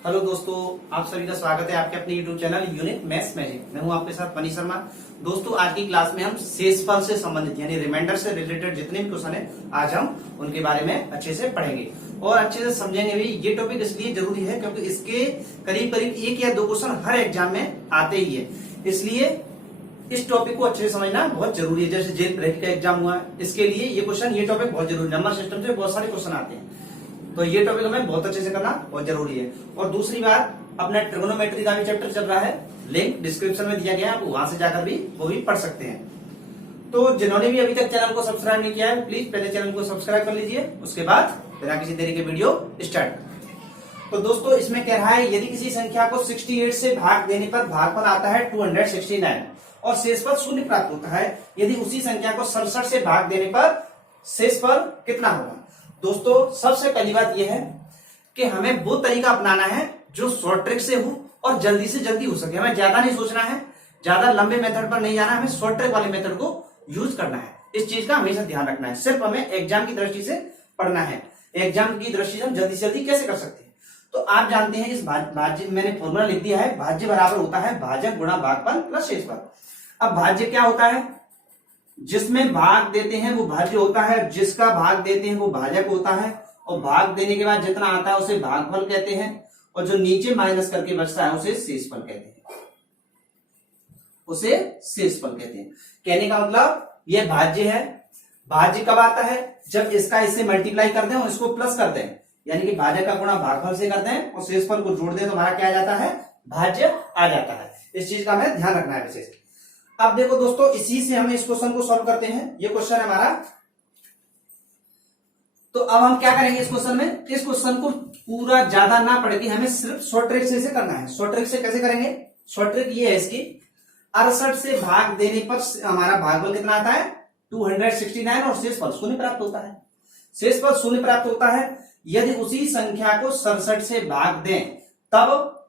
Hello दोस्तों, आप सभी का स्वागत है आपके अपने YouTube channel unique maths magic. मैं हूं आपके साथ मनीष शर्मा। दोस्तों, आज की क्लास में हम शेषफल से संबंधित यानी रिमाइंडर से रिलेटेड जितने भी क्वेश्चन है आज हम उनके बारे में अच्छे से पढ़ेंगे और अच्छे से समझेंगे भी। ये टॉपिक इसलिए जरूरी है क्योंकि इसके करीब करीब 1 या 2 क्वेश्चन हर एग्जाम में आते ही है, इसलिए इस टॉपिक को अच्छे से समझना बहुत जरूरी है। जैसे जेल ब्रेक का एग्जाम हुआ, इसके लिए ये क्वेश्चन ये टॉपिक बहुत जरूरी, नंबर सिस्टम से बहुत सारे क्वेश्चन आते हैं, तो ये टॉपिक हमें बहुत अच्छे से करना बहुत जरूरी है। और दूसरी बात, अपना ट्रिगोनोमेट्री का भी चैप्टर चल रहा है, लिंक डिस्क्रिप्शन में दिया गया है, आप वहां से जाकर भी वो भी पढ़ सकते हैं। तो जिन्होंने भी अभी तक चैनल को सब्सक्राइब नहीं किया है, प्लीज पहले चैनल को सब्सक्राइब कर लीजिए, उसके बाद बिना किसी देरी के वीडियो स्टार्ट। तो दोस्तों, इसमें कह रहा है यदि किसी संख्या को 68 से भाग देने पर भागफल आता है 269 और शेषफल 0 प्राप्त होता है, यदि उसी संख्या को 67 से भाग देने पर शेषफल कितना होगा। दोस्तों, सबसे पहली बात यह है कि हमें वो तरीका अपनाना है जो शॉर्ट ट्रिक से हो और जल्दी से जल्दी हो सके। हमें ज्यादा नहीं सोचना है, ज्यादा लंबे मेथड पर नहीं जाना है, हमें शॉर्ट ट्रिक वाले मेथड को यूज करना है। इस चीज का हमेशा ध्यान रखना है। सिर्फ हमें एग्जाम की दृष्टि से पढ़ना है, एग्जाम की दृष्टि से हम जल्दी से जल्दी कैसे कर सकते हैं। तो आप जानते हैं इस भाज्य मैंने फॉर्मूला लिख दिया है, भाज्य बराबर होता है भाजक गुणा भागफल प्लस शेषफल। अब भाज्य क्या होता है, जिसमें भाग देते हैं वो भाज्य होता है, जिसका भाग देते हैं वो भाजक होता है, और भाग देने के बाद जितना आता है उसे भागफल कहते हैं, और जो नीचे माइनस करके बचता है उसे शेषफल कहते हैं, उसे शेषफल कहते हैं। कहने का मतलब यह भाज्य है। भाज्य कब आता है, जब इसका इससे मल्टीप्लाई कर दें और इसको प्लस कर दें, यानी कि भाजक का गुणा भागफल से कर दें और शेषफल को जोड़ दें तो हमारा क्या आ जाता है, भाज्य आ जाता है। इस चीज का हमें ध्यान रखना है विशेष। अब देखो दोस्तों, इसी से हम इस क्वेश्चन को सॉल्व करते हैं। ये क्वेश्चन है हमारा। तो अब हम क्या करेंगे इस क्वेश्चन में, इस क्वेश्चन को पूरा ज्यादा ना पढ़ के हमें सिर्फ शॉर्ट ट्रिक से इसे करना है। शॉर्ट ट्रिक से कैसे करेंगे, शॉर्ट ट्रिक ये है इसकी, 68 से भाग देने पर हमारा भागफल कितना आता है 269 और शेषफल 0 प्राप्त होता है। शेषफल 0 प्राप्त होता है यदि उसी संख्या को 67 से भाग दें तब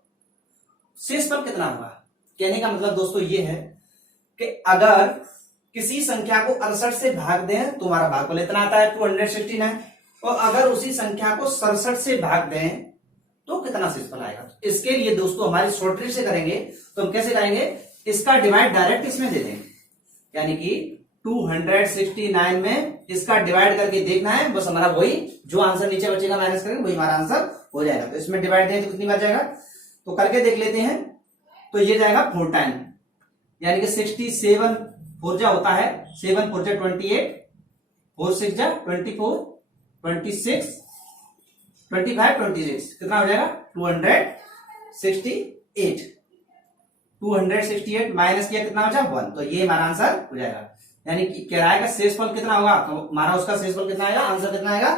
शेषफल कितना होगा। कहने का मतलब दोस्तों ये है कि अगर किसी संख्या को 68 से भाग दें तो हमारा भागफल इतना आता है 269, और अगर उसी संख्या को 67 से भाग दें तो कितना शेषफल आएगा। इसके लिए दोस्तों हमारी शॉर्ट ट्रिक से करेंगे। तो हम कैसे करेंगे, इसका डिवाइड डायरेक्ट इसमें दे देंगे, यानी कि 269 में इसका डिवाइड करके देखना है, बस हमारा वही जो आंसर नीचे बचेगा माइनस करेंगे वही हमारा आंसर हो जाएगा। तो इसमें डिवाइड दें तो कितनी बार जाएगा, तो करके देख लेते हैं। तो ये जाएगा 4 टाइम, यानी कि 67 4 जा होता है, 7 4 जा 28, 4 6 जा 24, 26, 25, 26 कितना हो जाएगा 268। 268 माइनस किया कितना हो जाएगा 1, तो ये हमारा आंसर हो जाएगा। यानी कि किराए का शेषफल कितना होगा, तो हमारा उसका शेषफल कितना आएगा, आंसर कितना आएगा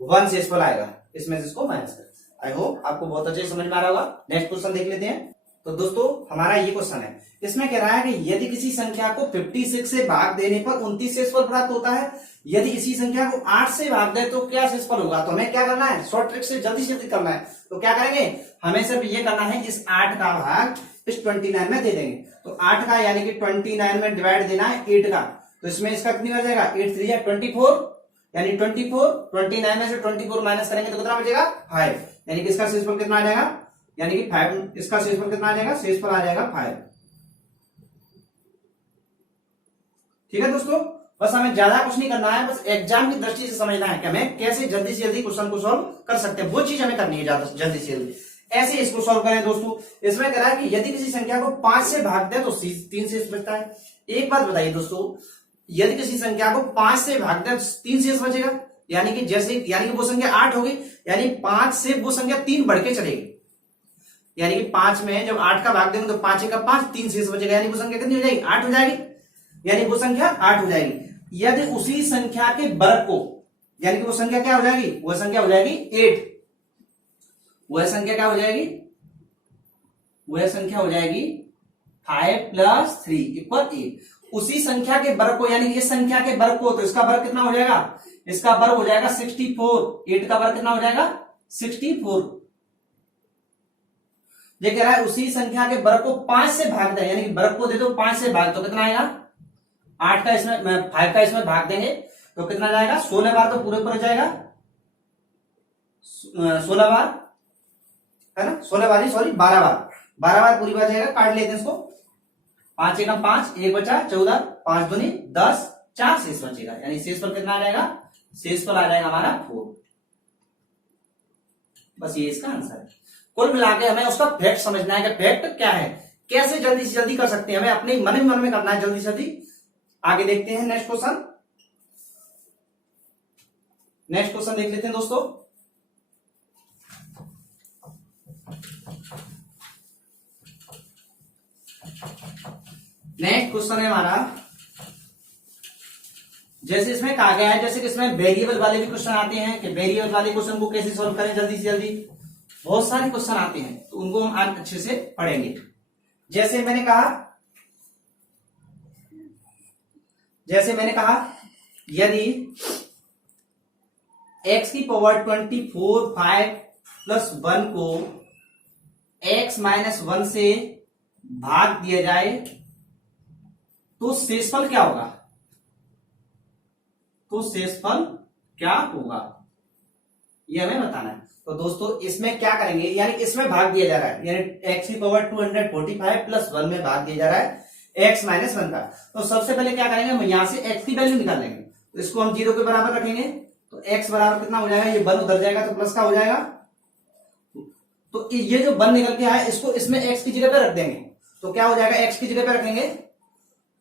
1 शेषफल आएगा। इसमें से इसको माइनस कर। आई होप आपको बहुत अच्छे से समझ में आ रहा होगा। नेक्स्ट क्वेश्चन देख लेते हैं। तो दोस्तों हमारा ये क्वेश्चन है, इसमें कह रहा है कि यदि किसी संख्या को 56 से भाग देने पर 29 शेषफल प्राप्त होता है, यदि इसी संख्या को 8 से भाग दे तो क्या शेषफल होगा। तो हमें क्या करना है, शॉर्ट ट्रिक से जल्दी से जल्दी करना है। तो क्या करेंगे, हमें सिर्फ ये करना है, इस 8 का भाग इस 29 में दे देंगे। तो 8 का यानी कि 29 में डिवाइड देना है 8 का, तो इसमें इसका कितनी हो जाएगा 8 3 या 24, यानी 24, 29 में से 24 माइनस करेंगे तो कितना बचेगा 5, यानी कि इसका शेषफल कितना आ जाएगा, यानी कि 5, इसका शेषफल कितना आ जाएगा, शेषफल आ जाएगा 5। ठीक है दोस्तों, बस हमें ज्यादा कुछ नहीं करना है, बस एग्जाम की दृष्टि से समझना है कि हमें कैसे जल्दी से जल्दी क्वेश्चन को सॉल्व कर सकते हैं, वो चीज हमें करनी है ज्यादा जल्दी से जल्दी। ऐसे इसको सॉल्व करें दोस्तों। इसमें कह रहा है कि यदि किसी संख्या को 5 से भाग दें तो 3 शेष बचता है। एक बात बताइए दोस्तों, यदि किसी संख्या को 5 से भाग दें 3 शेष बचेगा, यानी कि जैसे यानी कि वो संख्या 8 होगी, यानी 5 से वो संख्या 3 बढ़ के चलेगी, यानी कि 5 में जब 8 का भाग देंगे तो 5 का 5, 3 शेष बचेगा, यानी वो संख्या कितनी हो जाएगी 8 हो जाएगी, यानी वो संख्या 8 हो जाएगी। यदि उसी संख्या के वर्ग को, यानी कि वो संख्या क्या हो जाएगी, वह संख्या हो जाएगी 8, वह संख्या क्या हो जाएगी, वह संख्या हो जाएगी 5 + 3 = 8। उसी संख्या के वर्ग को, यानी कि इस संख्या के वर्ग को, तो इसका वर्ग कितना हो जाएगा, इसका वर्ग हो जाएगा 64, 8 का वर्ग कितना हो जाएगा 64। ये कह रहा है उसी संख्या के वर्ग को 5 से भाग दें, यानी कि वर्ग को दे दो 5 से भाग, तो कितना आएगा 8 का इसमें 5 का इसमें भाग देंगे तो कितना जाएगा 16 बार, तो पूरे पर जाएगा 16 बार है ना, 16 बार सॉरी 12 बार, 12 बार पूरी बार जाएगा, काट लेते हैं इसको। 5 एकम 5, 1 बचा 14, 5 दूनी 10, 4 शेष बचेगा, यानी शेषफल कितना आ जाएगा, शेषफल आ जाएगा हमारा 4। बस ये इसका आंसर है। कुल मिला के हमें उसका फैक्ट समझना है कि फैक्ट क्या है, कैसे जल्दी से जल्दी कर सकते हैं, हमें अपने मन में करना है जल्दी से जल्दी। आगे देखते हैं नेक्स्ट क्वेश्चन। नेक्स्ट क्वेश्चन देख लेते हैं दोस्तों। नेक्स्ट क्वेश्चन है हमारा, जैसे इसमें कहा गया है, जैसे कि इसमें वेरिएबल वाले भी क्वेश्चन आते हैं कि वेरिएबल वाले क्वेश्चन को कैसे सॉल्व करें जल्दी से जल्दी, बहुत सारे क्वेश्चन आते हैं, तो उनको हम आज अच्छे से पढ़ेंगे। जैसे मैंने कहा यदि x की पावर 24 5 प्लस 1 को x माइनस 1 से भाग दिया जाए तो शेषफल क्या होगा, तो शेषफल क्या होगा ये हमें बताना है। तो दोस्तों इसमें क्या करेंगे, यानी इसमें भाग दिया जा रहा है, यानी x की पावर 245 प्लस 1 में भाग दिया जा रहा है x माइनस 1 का। तो सबसे पहले क्या करेंगे, हम यहां से x की वैल्यू निकाल लेंगे, तो इसको हम 0 के बराबर रखेंगे, तो x बराबर कितना हो जाएगा, ये 1 उधर जाएगा तो प्लस का हो जाएगा, तो ये जो 1 निकल के आया इसको इसमें x की जगह पे रख देंगे, तो क्या हो जाएगा, x की जगह पे रखेंगे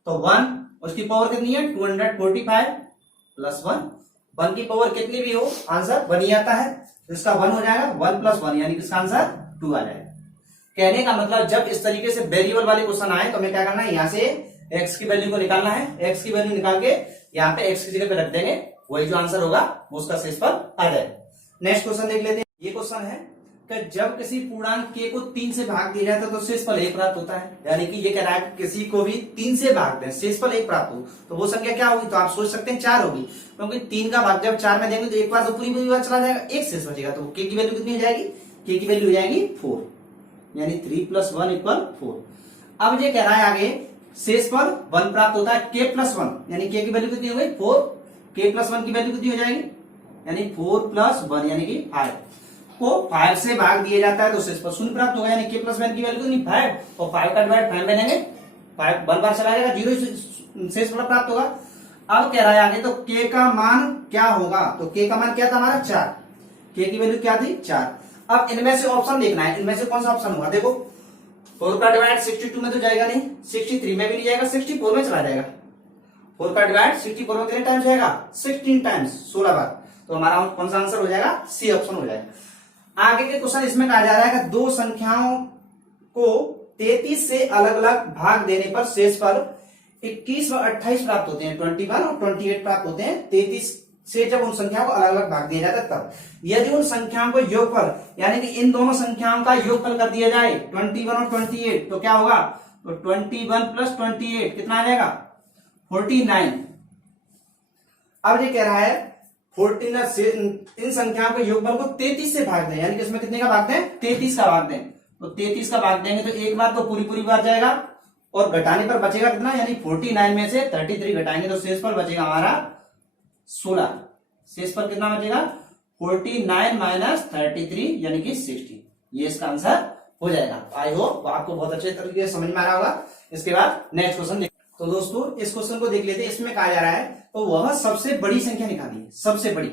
तो 1, उसकी पावर कितनी है 245 प्लस 1 की पावर कितनी भी हो आंसर 1 ही आता है, तो इसका 1 हो जाएगा, 1 प्लस 1 यानी कि इसका आंसर 2 आ जाएगा। कहने का मतलब जब इस तरीके से वेरिएबल वाले क्वेश्चन आए तो हमें क्या करना है, यहाँ से x की वैल्यू को निकालना है, x की वैल्यू निकाल के यहाँ पे x की जगह पे रख देंगे, वही जो आंसर होगा वो उसका शेषफल आ जाएगा। नेक्स्ट क्वेश्चन देख लेते हैं। ये क्वेश्चन है कि जब किसी पूर्णांक k को 3 से भाग दिया जाता है तो शेषफल 1 प्राप्त होता है, यानी कि ये कह रहा है किसी को भी 3 से भाग दें शेषफल 1 प्राप्त हो, तो वो संख्या क्या होगी, तो आप सोच सकते हैं 4 होगी, क्योंकि 3 का भाग जब 4 में देंगे तो एक बार तो पूरी बार चला जाएगा, एक शेष बचेगा, तो k की वैल्यू कितनी हो जाएगी, k की वैल्यू हो जाएगी 4, यानी 3 प्लस 1 इक्वल 4। अब ये कह रहा है आगे शेषफल 1 प्राप्त होता है k प्लस 1, यानी k की वैल्यू कितनी हो गई 4, k प्लस 1 की वैल्यू कितनी हो जाएगी, यानी 4 प्लस 1 यानी कि 5 को 5 से भाग दिया जाता है तो शेषफल 0 प्राप्त होगा, यानी k प्लस 1 की वैल्यू कितनी 5, और 5 का डिवाइड 5 में देंगे 5 1 बार चला जाएगा, 0 शेषफल प्राप्त होगा। अब कह रहा है आगे तो k का मान क्या होगा, तो k का मान क्या था हमारा 4, k की वैल्यू क्या थी 4। अब इनमें से ऑप्शन देखना है, इनमें से कौन सा ऑप्शन होगा, देखो 4 का डिवाइड 62 में तो जाएगा नहीं, 63 में भी नहीं जाएगा, 64 में चला जाएगा, 4 का डिवाइड 64 में कितने टाइम्स जाएगा 16 टाइम्स 16 बार, तो हमारा कौन सा आंसर हो जाएगा, सी ऑप्शन हो जाएगा। आगे के क्वेश्चन इसमें कहा जा रहा है कि दो संख्याओं को 33 से अलग अलग भाग देने पर शेषफल 21 व 28 प्राप्त होते हैं, 21 और 28 प्राप्त होते हैं 33 से जब उन संख्याओं को अलग अलग भाग दिया जाता है तब। यदि उन संख्याओं को योगफल यानी कि इन दोनों संख्याओं का योगफल कर दिया जाए 21 और 28 तो क्या होगा, तो 21 प्लस 28 कितना आ जाएगा 49। अब ये कह रहा है 49 से इन संख्याओं के योगफल को 33 से भाग दें, यानी कि इसमें कितने का भाग दें 33 का भाग दें, तो 33 का भाग देंगे तो एक बार तो पूरी बार जाएगा और घटाने पर बचेगा कितना, यानी 49 में से 33 घटाएंगे तो शेषफल बचेगा हमारा 16। शेषफल कितना बचेगा 49 माइनस 33 यानी कि 60, ये इसका आंसर हो जाएगा। आई होप आपको बहुत अच्छे तरीके से समझ में आ रहा होगा। इसके बाद नेक्स्ट क्वेश्चन तो दोस्तों इस क्वेश्चन को देख लेते हैं। इसमें कहा जा रहा है तो वह सबसे बड़ी संख्या निकाली है, सबसे बड़ी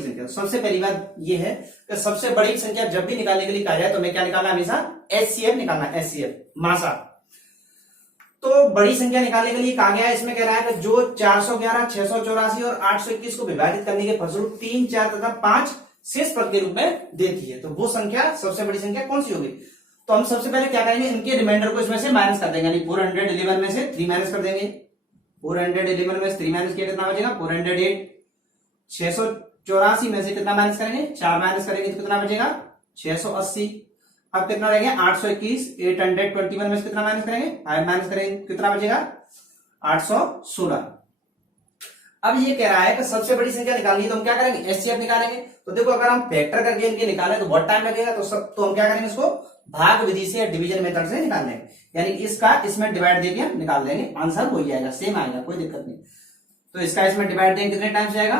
संख्या। सबसे पहली बात यह है कि सबसे बड़ी संख्या जब भी निकालने के लिए कहा जाए तो हमें क्या निकालना, हमेशा HCF निकालना, HCF मासा। तो बड़ी संख्या निकालने के लिए कहा गया है, इसमें कह रहा है कि जो 411, 684 और 821 को विभाजित करने के फलस्वरूप 3, 4 तथा 5 शेषफल के रूप में देती है, तो वो संख्या सबसे बड़ी संख्या कौन सी होगी। तो हम सबसे पहले क्या करेंगे, इनके रिमाइंडर को इसमें से माइनस कर देंगे, यानी 411 में से 3 माइनस कर देंगे, 411 में से 3 माइनस किया कितना बचेगा 408। 684 में से कितना माइनस करेंगे 4 माइनस करेंगे तो कितना बचेगा 680। अब कितना रहेंगे 821, 821 में से कितना माइनस करेंगे 5 माइनस करेंगे कितना बचेगा 816। अब ये कह रहा है कि सबसे बड़ी संख्या निकालनी है तो हम क्या करेंगे HCF निकालेंगे। तो देखो अगर हम फैक्टर करके इनके निकालें तो बहुत टाइम लगेगा, तो हम क्या करेंगे इसको भाग विधि से या डिवीजन मेथड से निकाल लेंगे, यानी इसका इसमें डिवाइड देके हम निकाल देंगे, आंसर हो जाएगा, सेम आएगा, कोई दिक्कत नहीं। तो इसका इसमें डिवाइड देंगे कितने टाइम्स जाएगा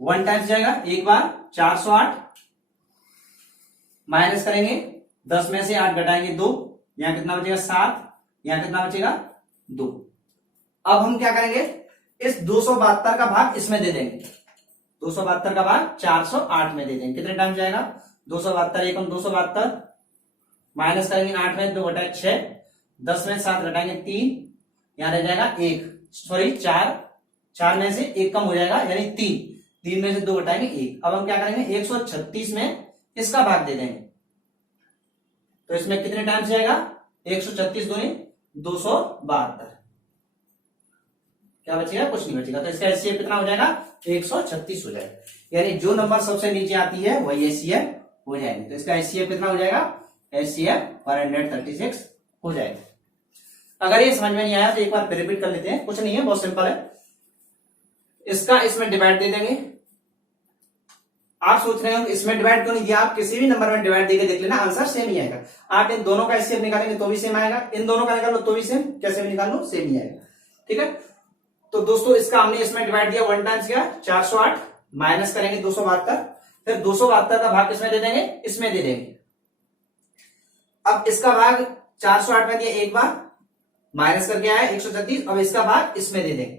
1 टाइम्स जाएगा, एक बार 408 माइनस करेंगे, 10 में से 8 घटाएंगे 2, यहाँ कितना बचेगा 7, यहाँ कितना बचेगा 2। अब हम क्या करेंगे, इस 272 का भाग इसमें दे देंगे, 272 का भाग 408 में दे देंगे। कितने टाइम जाएगा, 272 एकम 272, माइनस करेंगे 8 में 2 घटाए 6, 10 में 7 घटाएंगे 3, यहाँ रह जाएगा 1, सॉरी 4, 4 में से 1 कम हो जाएगा यानी 3, 3 में से 2 घटाएंगे 1। अब हम क्या करेंगे, 136 में इसका भाग दे देंगे, तो इसमें कितने टाइम जाएगा, 136 दूनी 272, क्या बचेगा, कुछ नहीं बचेगा। तो इसका एचसीएफ कितना हो जाएगा, 136 हो जाएगा। यानी जो नंबर सबसे नीचे आती है वही एचसीएफ हो जाएगी। तो इसका एचसीएफ कितना हो जाएगा, एचसीएफ 136 हो जाएगा। अगर ये समझ में नहीं आया तो एक बार रिपीट कर लेते हैं, कुछ नहीं है, बहुत सिंपल है। इसका इसमें डिवाइड दे देंगे। आप सोच रहे हो इसमें डिवाइड क्यों नहीं दिया, आप किसी भी नंबर में डिवाइड देके देख लेना, आंसर सेम ही आएगा। आप इन दोनों का एचसीएफ निकालेंगे तो भी सेम आएगा, इन दोनों का निकाल लो तो भी सेम, कैसे भी निकाल लो सेम ही आएगा। ठीक है, तो दोस्तों इसका हमने इसमें डिवाइड दिया, 1 टाइम्स किया 408, माइनस करेंगे 272, फिर 272 का भाग किसमें दे देंगे, इसमें दे देंगे। अब इसका भाग 408 में दिया एक बार, माइनस करके आया 136, अब इसका भाग इसमें दे देंगे,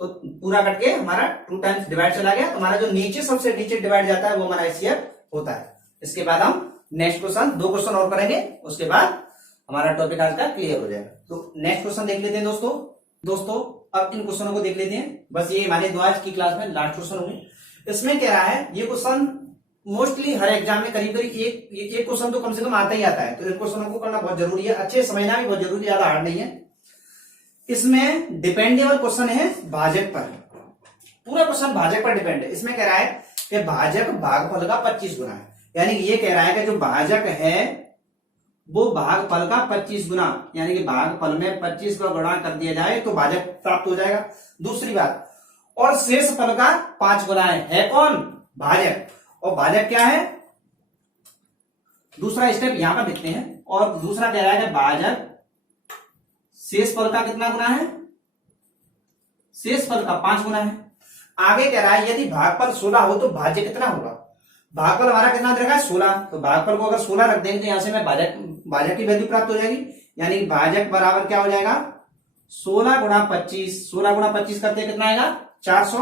तो पूरा कटके हमारा 2 टाइम्स डिवाइड चला गया। हमारा जो नीचे सबसे नीचे डिवाइड जाता है वो हमारा एचसीएफ होता है। इसके बाद हम नेक्स्ट क्वेश्चन 2 क्वेश्चन और करेंगे, उसके बाद हमारा टॉपिक आज का क्लियर हो जाएगा। तो नेक्स्ट क्वेश्चन देख लेते हैं दोस्तों अब इन क्वेश्चनों को देख लेते हैं, बस ये हमारे आज की क्लास में लास्ट क्वेश्चन होंगे। इसमें कह रहा है, ये क्वेश्चन मोस्टली हर एग्जाम में करीब करीब एक क्वेश्चन तो कम से कम आता ही आता है, तो इन क्वेश्चनों को करना बहुत जरूरी है, अच्छे समझना भी बहुत जरूरी, ज्यादा हार्ड नहीं है। इसमें डिपेंडेबल क्वेश्चन है भाजक पर, पूरा क्वेश्चन भाजक पर डिपेंड है। इसमें कह रहा है कि भाजक भागफल का 25 गुना है, यानी ये कह रहा है कि जो भाजक है वो भागफल का 25 गुना, यानी कि भागफल में 25 का गुणा कर दिया जाए तो भाजक प्राप्त हो जाएगा। दूसरी बात, और शेष फल का 5 गुना है कौन, भाजक, और भाजक क्या है, दूसरा स्टेप यहां पर लिखते हैं। और दूसरा कह रहा है कि भाजक शेष फल का कितना गुना है, शेष फल का 5 गुना है। आगे कह रहा है यदि भागफल 16 हो तो भाज्य कितना होगा, भागफल हमारा कितना रहेगा 16, तो भागफल को अगर 16 रख देंगे तो यहां से मैं भाजक की वैल्यू प्राप्त हो जाएगी, यानी भाजक बराबर क्या हो जाएगा, 16 गुणा 25, 16 गुणा 25 करते कितना आएगा 400,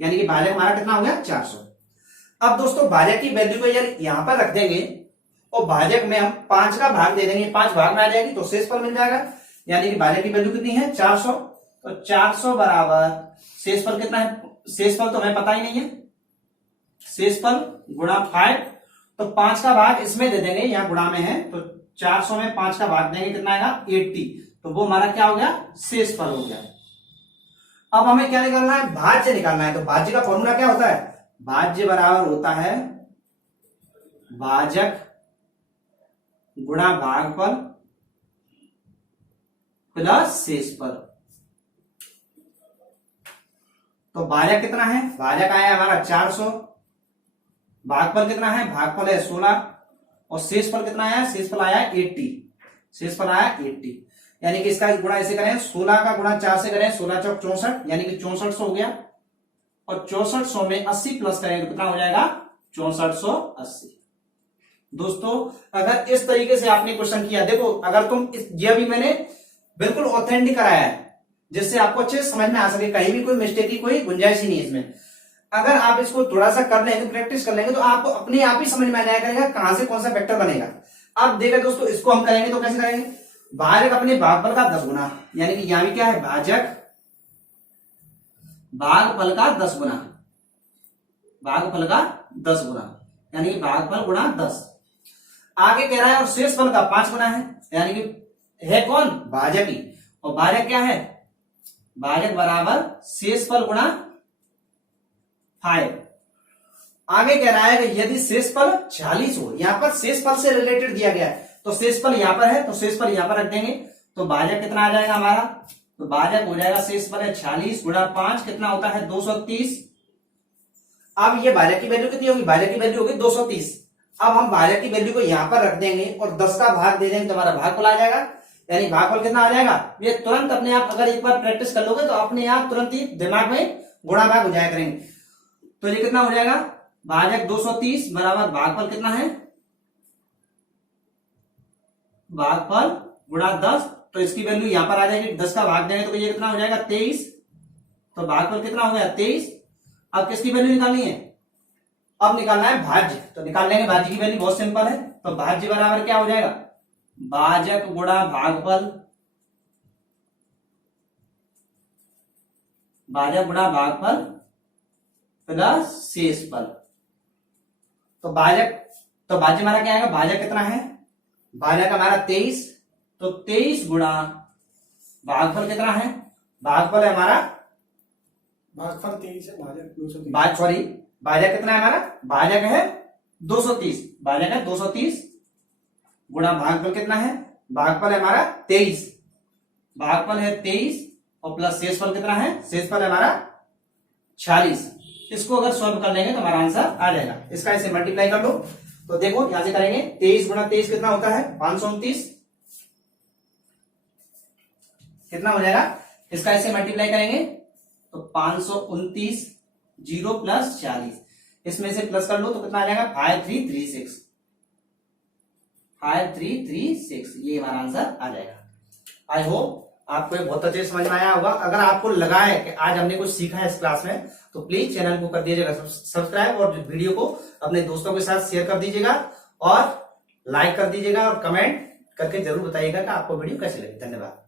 यानी कि भाजक हमारा कितना हो गया 400। अब दोस्तों भाजक की वैल्यू को यार यहां पर रख देंगे और भाजक में हम 5 का भाग दे देंगे, 5 भाग में आ जाएगी तो शेषफल मिल जाएगा, यानी कि भाजक की वैल्यू कितनी है 400, तो 400 बराबर शेषफल कितना है, शेषफल तो हमें पता ही नहीं है, शेषफल गुणा 5, तो 5 का भाग इसमें दे देंगे, यहाँ गुणा में है तो 400 में 5 का भाग देंगे कितना आएगा 80, तो वो हमारा क्या हो गया शेषफल हो गया। अब हमें क्या निकालना है, भाज्य निकालना है। तो भाज्य का फॉर्मूला क्या होता है, भाज्य बराबर होता है भाजक गुणा भागफल प्लस शेषफल। तो भाजक कितना है, भाजक आया हमारा 400, भागफल कितना है, भागफल है 16, और शेषफल कितना आया, शेषफल आया 80, शेषफल आया 80, यानी कि इसका गुणा ऐसे करें, 16 का गुणा 4 से करें, 16 चौक 64, यानी कि 6400 हो गया, और 6400 में 80 प्लस करेंगे तो कितना हो जाएगा 6480। दोस्तों अगर इस तरीके से आपने क्वेश्चन किया, देखो अगर तुम ये भी मैंने बिल्कुल ऑथेंटिक कराया है जिससे आपको अच्छे समझ में आ सके, कहीं भी कोई मिस्टेक की कोई गुंजाइश ही नहीं है इसमें। अगर आप इसको थोड़ा सा कर लेंगे, प्रैक्टिस कर लेंगे, तो आपको अपने आप ही समझ में आ जाया करेगा कहां से कौन सा वेक्टर बनेगा। अब देखा दोस्तों इसको हम करेंगे तो कैसे करेंगे, भाजक अपने भागफल का 10 गुना, यानी कि यहां भी क्या है भाजक भागफल का 10 गुना, भागफल का 10 गुना, यानी कि भागफल गुणा 10। आगे कह रहा है और शेषफल का 5 गुना है, यानी कि है कौन भाजक ही, और भाजक क्या है, भाजक बराबर शेषफल गुणा 5। आगे कह रहा है कि यदि शेषफल 46 हो, यहां पर शेषफल से रिलेटेड दिया गया है, तो शेषफल यहां पर है तो शेषफल यहां पर रख देंगे, तो भाजक कितना आ जाएगा हमारा, तो भाजक हो जाएगा शेषफल है 46 गुणा 5 कितना होता है 230। अब ये भाजक की वैल्यू कितनी होगी, भाजक की वैल्यू होगी 230। अब हम भाजक की वैल्यू को यहां पर रख देंगे और 10 का भाग दे देंगे तो हमारा भागफल आ जाएगा, यानी भागफल कितना आ जाएगा, ये तुरंत अपने आप अगर एक बार प्रैक्टिस कर लोगे तो अपने आप तुरंत ही दिमाग में गुणा भाग हो जाया करेंगे। तो ये कितना हो जाएगा, भाजक 230 बराबर भागफल कितना है भागफल गुणा 10, तो इसकी वैल्यू यहां पर आ जाएगी, 10 का भाग देंगे तो ये कितना हो जाएगा 23, तो भागफल कितना हो गया 23। अब किसकी वैल्यू निकालनी है, अब निकालना है भाज्य, तो निकाल लेंगे भाज्य की वैल्यू, बहुत सिंपल है। तो भाज्य बराबर क्या हो जाएगा, भाजक गुणा भागफल, भाजक गुणा भागफल प्लस शेषफल। तो भाज्य हमारा क्या आएगा, भाजक कितना है, भाजक हमारा 23, तो 23 गुणा भागफल कितना है, भागफल है हमारा, भागफल 23 है, भाजक 230। भाजक कितना है हमारा, भाजक है 230, भाजक है 230 गुणा भागफल कितना है, भागफल है हमारा 23, भागफल है 23 और प्लस शेषफल कितना है, शेषफल है हमारा 46। इसको अगर सॉल्व कर लेंगे तो हमारा आंसर आ जाएगा। इसका ऐसे मल्टीप्लाई कर लो, तो देखो यहां से करेंगे 23 गुणा 23 कितना होता है 529, कितना हो जाएगा, इसका ऐसे मल्टीप्लाई करेंगे तो 529 0 प्लस 40, इसमें से प्लस कर लो तो कितना आ जाएगा 5336, 5336, ये हमारा आंसर आ जाएगा। आई होप आपको ये बहुत अच्छे से समझ में आया होगा। अगर आपको लगा है कि आज हमने कुछ सीखा है इस क्लास में, तो प्लीज चैनल को कर दीजिएगा सब्सक्राइब और वीडियो को अपने दोस्तों के साथ शेयर कर दीजिएगा और लाइक कर दीजिएगा और कमेंट करके जरूर बताइएगा कि आपको वीडियो कैसी लगी। धन्यवाद।